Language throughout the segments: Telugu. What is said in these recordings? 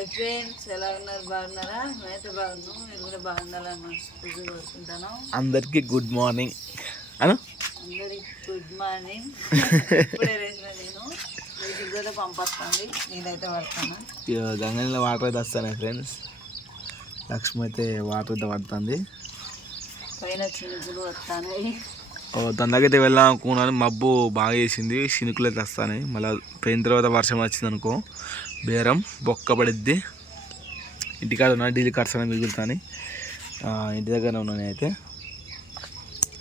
హై ఫ్రెండ్స్ ఎలా ఉన్నారు? బాగున్నారా? మేమైతే బాగున్నాం. మీరు కూడా బాగుండాలని కోరుకుంటాను అందరికీ గుడ్ మార్నింగ్ అను? అందరికి గుడ్ మార్నింగ్ ఇప్పుడే నేను. వీటికి కూడా పంపిస్తుంది నేనైతే వాటర్ అయితే వస్తాయి ఫ్రెండ్స్. లక్ష్మి అయితే వాటర్ అయితే పడుతుంది. పైన చినుకులు వస్తాయి వెళ్దాం అనుకున్నాను. మబ్బు బాగా వేసింది. చినుకులు అయితే వస్తాయి మళ్ళీ పోయిన తర్వాత వర్షం వచ్చింది అనుకో బేరం బొక్క పడిద్ది ఇంటికాడ ఉన్నా డీల్ కార్డ్స్ అని మిగులుతాను. ఇంటి దగ్గర ఉన్నాను అయితే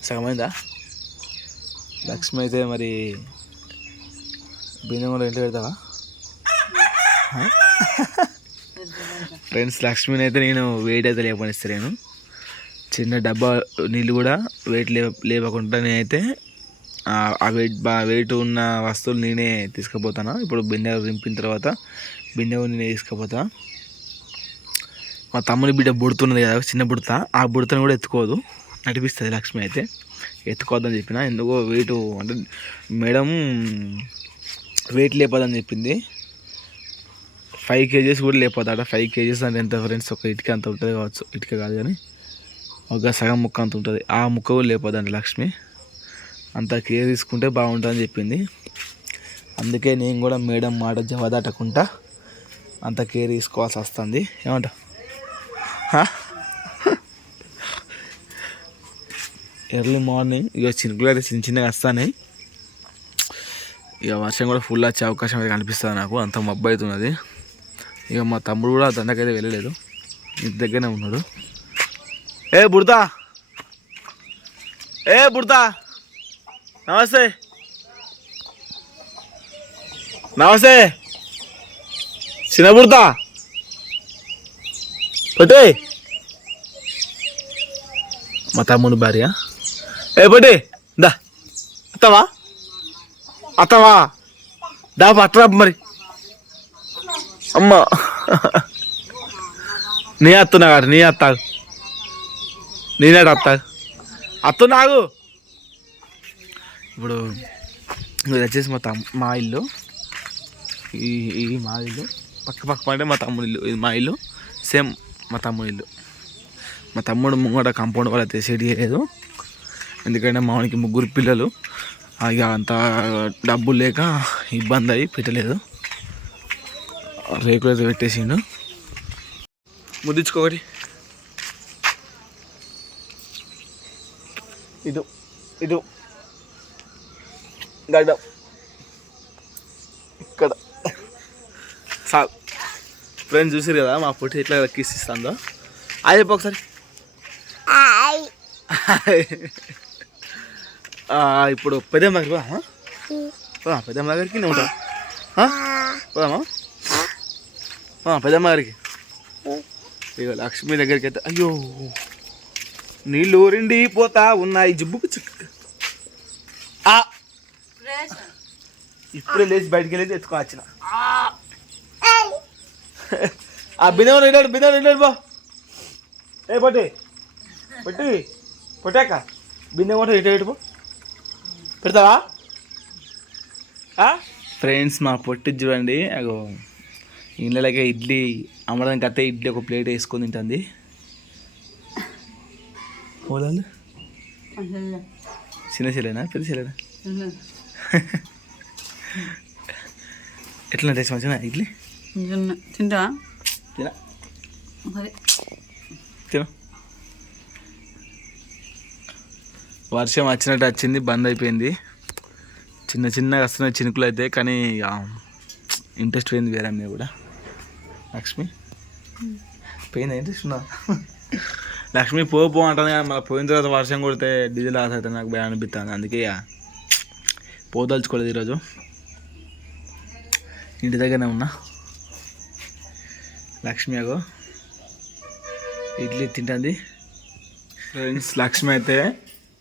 సగమైందా లక్ష్మి అయితే మరి బిందెంలో కూడా ఇంట్లో పెడతావా? ఫ్రెండ్స్ లక్ష్మిని అయితే నేను వెయిట్ అయితే లేపనిస్తాను నేను. చిన్న డబ్బా నీళ్ళు కూడా వెయిట్ లే లేవకుండా నేనైతే ఆ ఆ వెయిట్ బా వెయిట్ ఉన్న వస్తువులు నేనే తీసుకుపోతాను. ఇప్పుడు బిందె రింపిన తర్వాత బిందె నేను తీసుకుపోతా. మా తమ్ముని బిడ్డ బుడుతున్నది కదా చిన్న బుడత. ఆ బుడతను కూడా ఎత్తుకోదు. నడిపిస్తుంది లక్ష్మి అయితే. ఎత్తుకోవద్దని చెప్పిన. ఎందుకో వెయిట్ అంటే మేడం వెయిట్ లేపదని చెప్పింది. ఫైవ్ కేజీస్ కూడా లేకపోతాడ ఫైవ్ కేజీస్ అంటే ఎంత ఫ్రెండ్స్? ఒక ఇటుక అంత ఉంటుంది కావచ్చు. ఇటుక కాదు కానీ ఒక సగం ముక్క అంత ఉంటుంది. ఆ ముక్క కూడా లేకపోదండి లక్ష్మి. అంత కేర్ తీసుకుంటే బాగుంటుందని చెప్పింది. అందుకే నేను కూడా మేడం మాట జవదాటకుండా అంత కేర్ తీసుకోవాల్సి వస్తుంది. ఏమంట ఎర్లీ మార్నింగ్ ఇక చినుకులు అయితే చిన్న చిన్నగా వస్తాయి ఇక వర్షం కూడా ఫుల్ వచ్చే అవకాశం అయితే కనిపిస్తుంది నాకు. అంత మబ్బు అవుతున్నది ఇక మా తమ్ముడు కూడా దండకైతే వెళ్ళలేదు. ఇంటి దగ్గరనే ఉన్నాడు. ఏ బుడతా! ఏ బుడతా! నమస్తే! నమస్తే! చిన్న బుడతా పట్టే. మా తమ్ముడు భార్య. ఏ పట్టే దా. అత్తవా? అత్తవా? దా పట్టరా మరి. అమ్మ. నీ అత్తున్నా కాదు నీ అత్త. నేనే అత్త. అత్త నాగు. ఇప్పుడు వచ్చేసి మా తమ్ మా ఇల్లు. ఈ మా ఇల్లు. పక్క పక్క అంటే మా తమ్ముడు ఇల్లు ఇది మా ఇల్లు సేమ్ మా తమ్ముడు ఇల్లు. మా తమ్ముడు ముంగట కాంపౌండ్ వాళ్ళు అయితే సెట్ చేయలేదు. ఎందుకంటే మామూలుకి ముగ్గురు పిల్లలు. ఇక అంత డబ్బులు లేక ఇబ్బంది అయ్యి పెట్టలేదు. రేకులు అయితే పెట్టేసిండు. ముద్దించుకోకటి ఇటు ఇటు. గడ్డం ఇక్కడ సార్ ఫ్రెండ్స్ చూసారు కదా మా పొట్టి ఎట్లా కిస్ ఇస్తుందో. అది చెప్పు ఒకసారి. ఆ, ఇప్పుడు పెద్దమ్మ దగ్గరికి పోదామా? పోదామా? పెద్దమ్మ దగ్గరికి? నేను ఉంటా పోదామా? ఆ, పెద్దమ్మ దగ్గరికి? ఇక లక్ష్మి దగ్గరికి అయితే అయ్యో. నీళ్ళు ఊరిండి పోతా ఉన్నాయి. జిబ్బుకు చిక్కు ఆ, ఇప్పుడే లేచి బయటికి వెళ్ళి ఎత్తుకో వచ్చిన. ఆ బిందె ఇడాడు బిందె ఇడాడు బా ఏ పట్టి. పట్టి పొట్టాక బిందె కూడా ఇటు ఇటు పో. పెడతావా? ఫ్రెండ్స్ మా పొట్టి చూడండి అగో ఇళ్ళకే ఇడ్లీ అమ్మడానికి అత్తే ఇడ్లీ ఒక ప్లేట్ వేసుకొని తింటుంది. పోలాలు చిన్న చెల్లెనా? పెద్ద చెల్లెనా? ఎట్లా టేస్ట్ మంచిగా ఇడ్లీ? తింటా తినా. మరి. తిన. వర్షం వచ్చినట్టు వచ్చింది బంద్ అయిపోయింది. చిన్న చిన్నగా వస్తున్నాయి చినుకులు అయితే కానీ ఇంట్రెస్ట్ పోయింది వేరే మీద కూడా. లక్ష్మి? పోయింది ఇంట్రెస్ట్ ఉన్నా లక్ష్మి పో పో అంటుంది కానీ మళ్ళీ పోయిన తర్వాత వర్షం కొడితే డీజిల్ ఆశ అయితే నాకు భయం అనిపిస్తుంది. అందుకే పోదలుచుకోలేదు ఈరోజు. ఇంటి దగ్గరనే ఉన్నా. లక్ష్మి అగో. ఇడ్లీ తింటుంది. ఫ్రెండ్స్ లక్ష్మి అయితే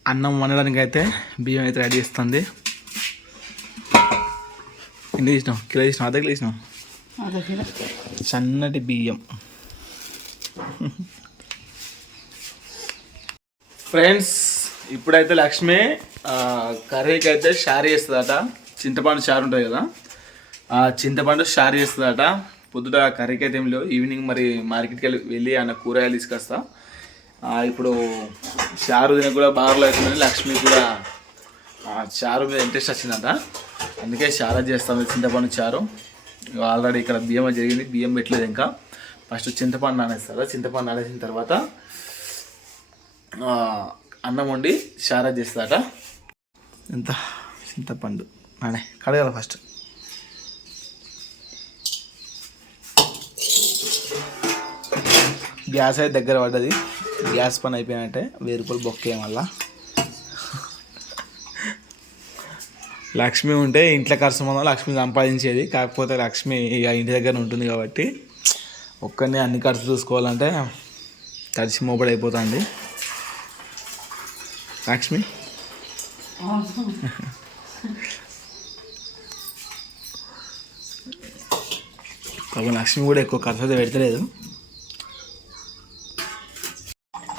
అన్నం వండడానికి అయితే బియ్యం అయితే రెడీ చేస్తుంది. ఎన్ని తీసినావు కిలో తీసినావు అర్ధ కిలో తీసినావు అదే సన్నటి బియ్యం. ఫ్రెండ్స్ ఇప్పుడైతే లక్ష్మి ఆ, కర్రీకి అయితే షారీ వేస్తుందట చింతపండు చారు ఉంటుంది కదా? ఆ చింతపండు షారీ వేస్తుందట పొద్దుట కర్రీకి అయితే ఏం లేవు ఈవినింగ్ మరి మార్కెట్కి వెళ్ళి వెళ్ళి అన్న కూరగాయలు తీసుకొస్తా. ఇప్పుడు చారు తినకు కూడా బాగా అవుతుందని లక్ష్మి కూడా చారు మీద ఇంట్రెస్ట్ వచ్చిందంట. అందుకే చారా చేస్తాం చింతపండు చారు. ఆల్రెడీ ఇక్కడ బియ్యం జరిగింది బియ్యం పెట్టలేదు ఇంకా. ఫస్ట్ చింతపండు నానేస్తారు? చింతపండు నానేసిన తర్వాత అన్నం వండి చారా చేస్తారట. ఎంత? చింతపండు. నానే కడగాలి ఫస్ట్. గ్యాస్ అయితే దగ్గర పడ్డది. గ్యాస్ పని అయిపోయినట్టే వెయ్యి రూపాయలు బొక్కే మళ్ళా. లక్ష్మి ఉంటే ఇంట్లో ఖర్చు మనం లక్ష్మి సంపాదించేది. కాకపోతే లక్ష్మి ఇక ఇంటి దగ్గర ఉంటుంది కాబట్టి ఒక్కరిని అన్ని ఖర్చు చూసుకోవాలంటే తడిసి మోపడి అయిపోతుంది. లక్ష్మి? పాపం లక్ష్మి కూడా ఎక్కువ ఖర్చు అయితే పెడతలేదు.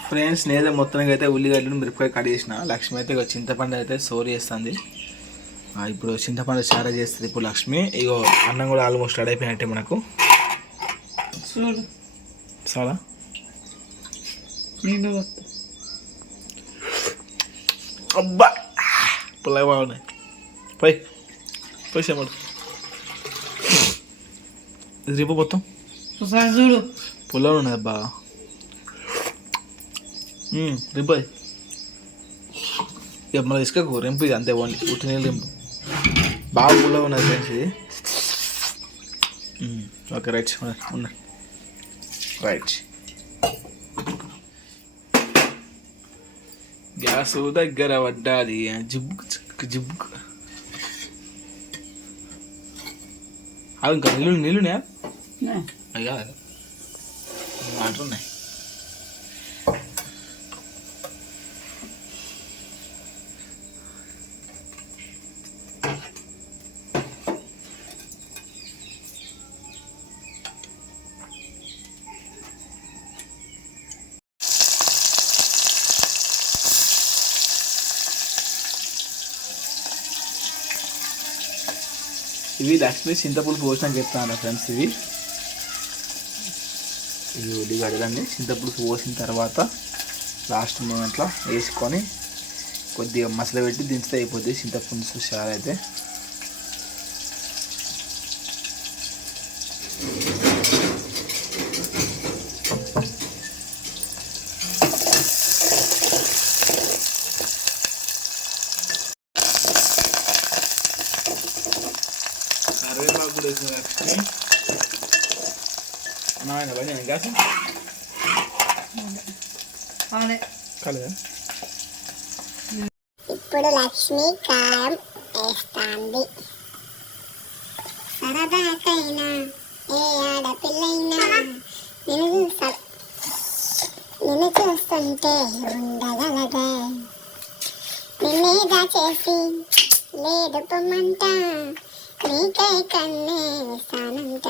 ఫ్రెండ్స్ నేనైతే మొత్తానికి అయితే ఉల్లిగడ్డలు మిరపకాయ కట్ చేసిన. లక్ష్మి అయితే ఇక చింతపండు అయితే సోర్ చేస్తుంది. ఇప్పుడు చింతపండు చారా చేస్తుంది ఇప్పుడు లక్ష్మి. ఇగో అన్నం కూడా ఆల్మోస్ట్ రెడీ అయిపోయినట్టే మనకు. చూడు చాలా అబ్బా! పుల్లగా బాగున్నాయి. పోయి. పోయి ఇది రేపు మొత్తం. చూడు. పుల్లగా ఉన్నది అబ్బా. రింపు అది ఇక మన ఇసుకకు రింపు ఇది అంతే ఓన్లీ ఉట్టి నీళ్ళు రింపు బాగా పుల్లగా ఉన్నది ఫ్రెండ్స్ ఇది. ఓకే రైట్ ఉన్నాయి రైట్ గ్యాస్ దగ్గర పడ్డాది జిబ్బుకు చిక్కు జిబ్బుకు అవి ఇంకా నీళ్ళు నీళ్ళున్నాయా అయ్యా వాటర్ ఉన్నాయి ఇవి లక్ష్మి చింతపులుసు పోసినాక చెప్తాను ఫ్రెండ్స్ ఇవి. ఇవి ఉల్లిగడ్డలన్నీ చింతపులుసు పోసిన తర్వాత లాస్ట్ మూమెంట్లో వేసుకొని కొద్దిగా మసలు పెట్టి దించితే అయిపోద్ది చింతపులుసు చారు అయితే కరివేపాకు కూడా వేసిన లక్ష్మి నాయన పని గ్యాస్ అదే కాలేదా ఇప్పుడు లక్ష్మి కారం వేస్తాంది సరదాకైనా ఏ ఆడపిల్లైనా నిన్ను చూస నిన్ను చూస్తుంటే ఉండగలదే నిన్నేగా చేసి లేదు పొమ్మంట నీకై కన్నే వేస్తానంట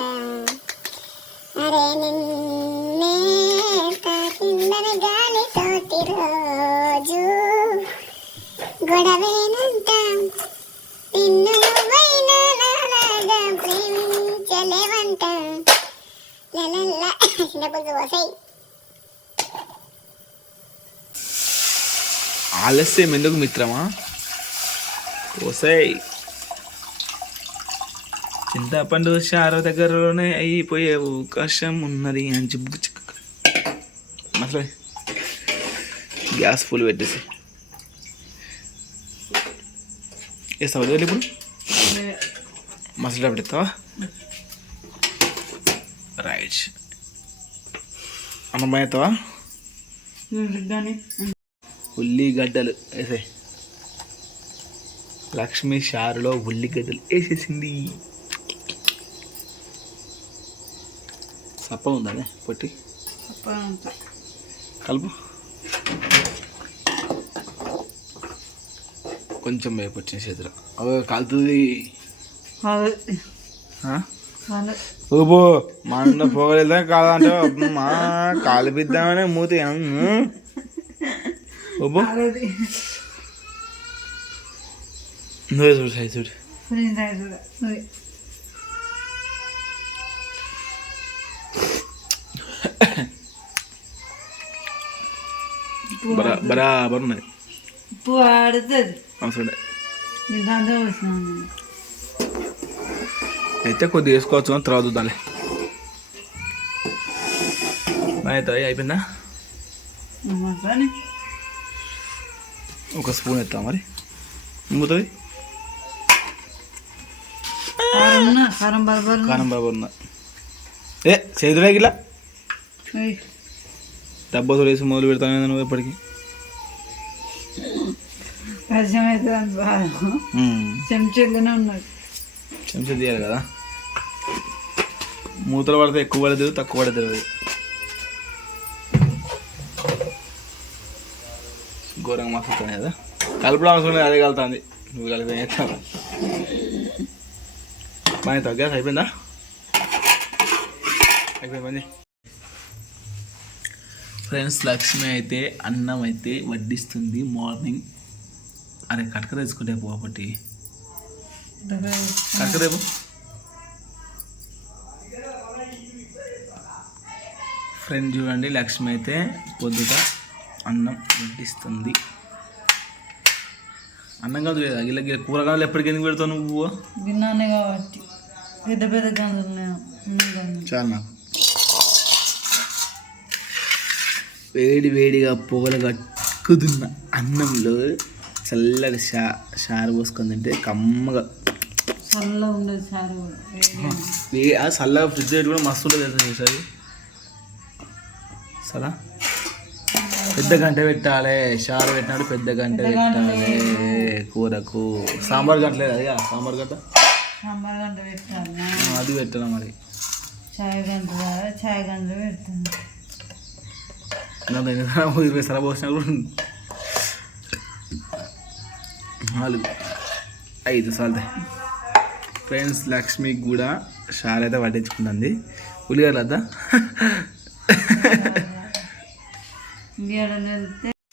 అరే నిన్నే తాకిందని గాలి తోటి రోజు గొడవేనంట నిన్ను నువ్వైనా నాలాగా ప్రేమించలేవంట లలల్లా చిన్నప్పుడు పోసాయి ఆలస్యం ఎందుకు మిత్రమా? ఓసాయి చింతపండు చారు దగ్గరలోనే అయిపోయే అవకాశం ఉన్నది అని చెప్పు అసలు గ్యాస్ ఫుల్ పెట్టేసి. వేస్తావా వదిలి ఇప్పుడు? మసాలా పెడతావా రైట్. అన్నం అవుతావా ఉల్లిగడ్డలు వేసాయి లక్ష్మి షారులో ఉల్లిగడ్డలు వేసేసింది. సప్ప ఉందా పొట్టి? కలుపు. కొంచెం వేపొచ్చిన చేతిలో. అవి కాలుతుంది. ఓబో మా ఇంట్లో పోగలేదా కాదంటే మా కాలు బిద్దామనే మూతి ఓబో. నువ్వే చూడు సై చూడు. బరాబర్ ఉన్నది ఉప్పు ఆడుతుంది అవసరం అయితే కొద్దిగా వేసుకోవచ్చు తర్వాత చూద్దాంలే అయితే అయిపోయిందా ఒక స్పూన్ ఎత్తా మరి ఇంగుతుంది కారం బరబర్ కారం బాబు ఉన్నా ఏ చేతులే గిట్లా డబ్బా తోడేసి మొదలు పెడతాను నువ్వు ఎప్పటికి కష్టం అవుతుంది బాధ. చెంచా తీయాలి కదా. మూతలు పడితే ఎక్కువ పడదు తక్కువ పడదు ఘోరంగా మస్తుంది కదా. కలపడం అవసరం లేదు అదే కలుతుంది నువ్వు కలిపి వేస్తావు బాగా తగ్గ అయిపోయిందా? అయిపోయింది ఫ్రెండ్స్ లక్ష్మి అయితే అన్నం అయితే వడ్డిస్తుంది. మార్నింగ్ అరే కటక తెచ్చుకుంటే పోపటి కటక రేపు ఫ్రెండ్ చూడండి లక్ష్మి అయితే పొద్దుట అన్నం వడ్డిస్తుంది. అన్నం కాదు లేదా గిల్ల కూరగాయలు ఎప్పటికి ఎందుకు పెడతావు నువ్వు? విన్నానే కాబట్టి. పెద్ద పెద్ద. చాలా నాకు వేడి వేడిగా పొగలు కట్టుకుతున్న అన్నంలో చల్లగా షా షారు పోసుకొని తింటే కమ్మగా. చల్లగా సార్ ఫ్రిడ్జ్ కూడా మస్తు ఉంటుంది చూసారు సలా? పెద్ద గంట పెట్టాలి షారు పెట్టినాడు పెద్ద గంట పెట్టాలి కూరకు. సాంబార్ గంట లేదు అదిగా సాంబార్ గంట? సాంబార్ గంట పెట్టాలి అది పెట్టాలి మరి? చాయ్ గంట చాయ్ గంట పెడతాను. దాంట్లో ఇరవై సార్లు పోసినా కూడా నాలుగు ఐదు సార్లు ఫ్రెండ్స్ లక్ష్మి కూడా షార్ అయితే పట్టించుకుంటుంది. ఉల్లిగడ్డ అద్దా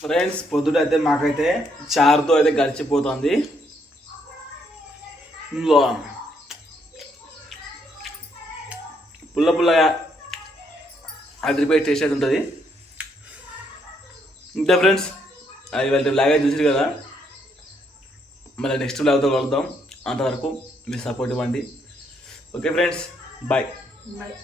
ఫ్రెండ్స్ పొద్దుట అయితే మాకైతే చారుతో అయితే గడిచిపోతుంది. పుల్ల పుల్లగా అదిరిపోయి టేస్ట్ అయితే ఉంటుంది. ఇంతే ఫ్రెండ్స్ అది వాళ్ళ లాగా చూసారు కదా. మళ్ళీ నెక్స్ట్ బ్లాగ్తో కలుద్దాం. అంతవరకు మీ సపోర్ట్ ఇవ్వండి. Okay friends bye bye